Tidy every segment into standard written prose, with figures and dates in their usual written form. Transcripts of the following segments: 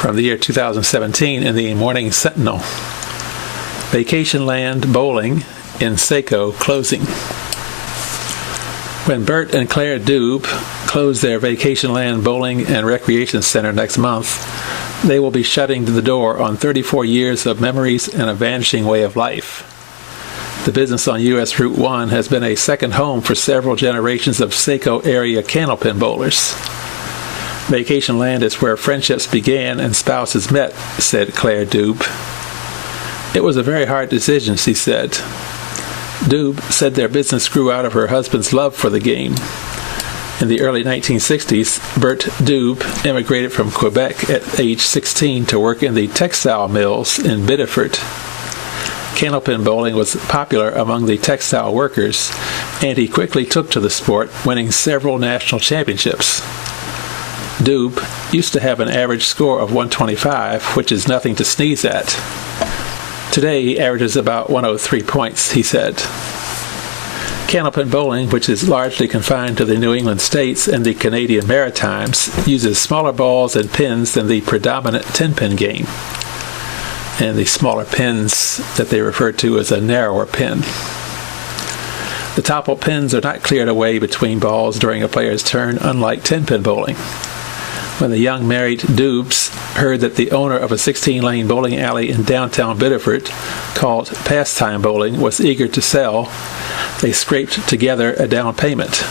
from the year 2017 in the Morning Sentinel. Vacationland Bowling in Saco closing. When Bert and Claire Doob close their Vacationland Bowling and Recreation Center next month, they will be shutting the door on 34 years of memories and a vanishing way of life. The business on U.S. Route 1 has been a second home for several generations of Saco area candlepin bowlers. Vacationland is where friendships began and spouses met, said Claire Doob. It was a very hard decision, she said. Doob said their business grew out of her husband's love for the game. In the early 1960s, Bert Doob immigrated from Quebec at age 16 to work in the textile mills in Biddeford. Candlepin bowling was popular among the textile workers, and he quickly took to the sport, winning several national championships. Doob used to have an average score of 125, which is nothing to sneeze at. Today he averages about 103 points, he said. Candlepin bowling, which is largely confined to the New England states and the Canadian Maritimes, uses smaller balls and pins than the predominant 10-pin game, and the smaller pins that they refer to as a narrower pin. The toppled pins are not cleared away between balls during a player's turn, unlike 10-pin bowling. When the young married Doobs heard that the owner of a 16-lane bowling alley in downtown Biddeford, called Pastime Bowling, was eager to sell, they scraped together a down payment.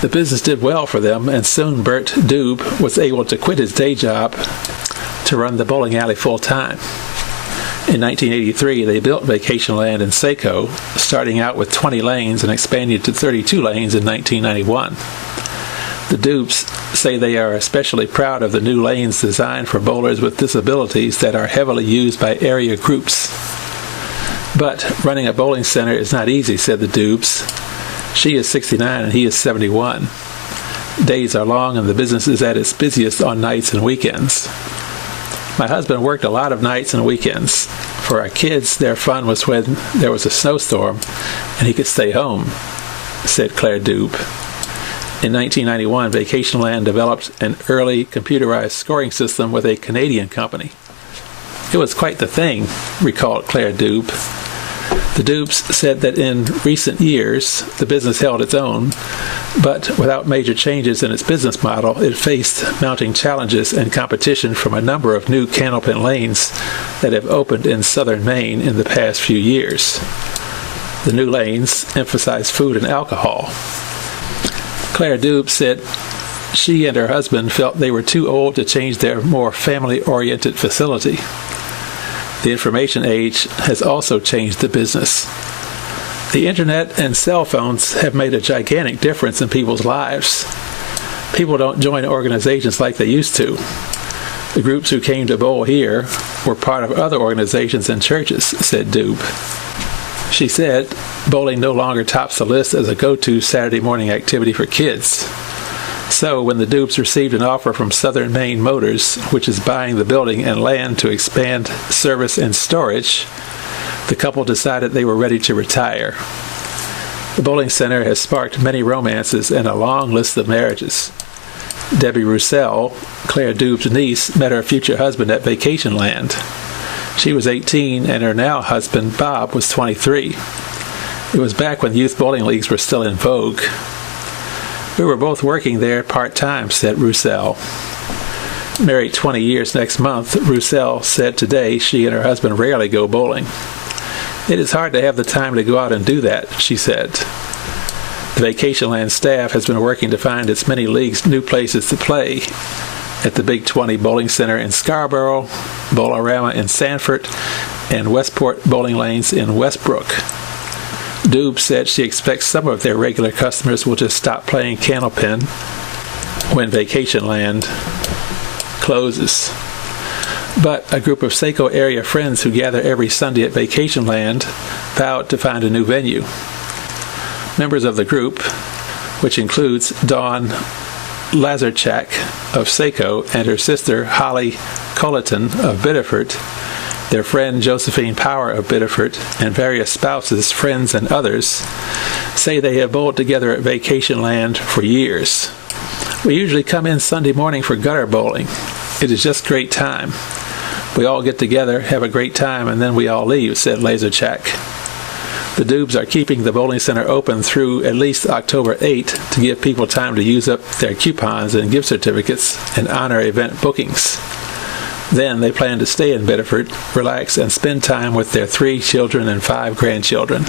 The business did well for them, and soon Bert Doob was able to quit his day job to run the bowling alley full-time. In 1983, they built Vacationland in Saco, starting out with 20 lanes and expanding to 32 lanes in 1991. The Doobs say they are especially proud of the new lanes designed for bowlers with disabilities that are heavily used by area groups. But running a bowling center is not easy, said the Doobs. She is 69 and he is 71. Days are long and the business is at its busiest on nights and weekends. My husband worked a lot of nights and weekends. For our kids, their fun was when there was a snowstorm and he could stay home, said Claire Doob. In 1991, Vacationland developed an early computerized scoring system with a Canadian company. It was quite the thing, recalled Claire Doob. The Doobs said that in recent years, the business held its own, but without major changes in its business model, it faced mounting challenges and competition from a number of new candlepin lanes that have opened in southern Maine in the past few years. The new lanes emphasize food and alcohol. Claire Doob said she and her husband felt they were too old to change their more family-oriented facility. The information age has also changed the business. The internet and cell phones have made a gigantic difference in people's lives. People don't join organizations like they used to. The groups who came to bowl here were part of other organizations and churches, said Doob. She said bowling no longer tops the list as a go-to Saturday morning activity for kids. So when the Doobs received an offer from Southern Maine Motors, which is buying the building and land to expand service and storage, the couple decided they were ready to retire. The bowling center has sparked many romances and a long list of marriages. Debbie Roussel, Claire Doob's niece, met her future husband at Vacationland. She was 18 and her now husband, Bob, was 23. It was back when youth bowling leagues were still in vogue. We were both working there part-time, said Roussel. Married 20 years next month, Roussel said today she and her husband rarely go bowling. It is hard to have the time to go out and do that, she said. The Vacationland staff has been working to find its many leagues new places to play at the Big 20 Bowling Center in Scarborough, Bowlorama in Sanford, and Westport Bowling Lanes in Westbrook. Doob said she expects some of their regular customers will just stop playing candlepin when Vacationland closes. But a group of Saco area friends who gather every Sunday at Vacationland vowed to find a new venue. Members of the group, which includes Dawn Lazarchak of Saco and her sister Holly Colleton of Biddeford, their friend Josephine Power of Biddeford, and various spouses, friends, and others, say they have bowled together at Vacationland for years. We usually come in Sunday morning for gutter bowling. It is just great time. We all get together, have a great time, and then we all leave, said Lasercheck. The Dubes are keeping the bowling center open through at least October 8 to give people time to use up their coupons and gift certificates and honor event bookings. Then they plan to stay in Bedford, relax, and spend time with their 3 children and 5 grandchildren.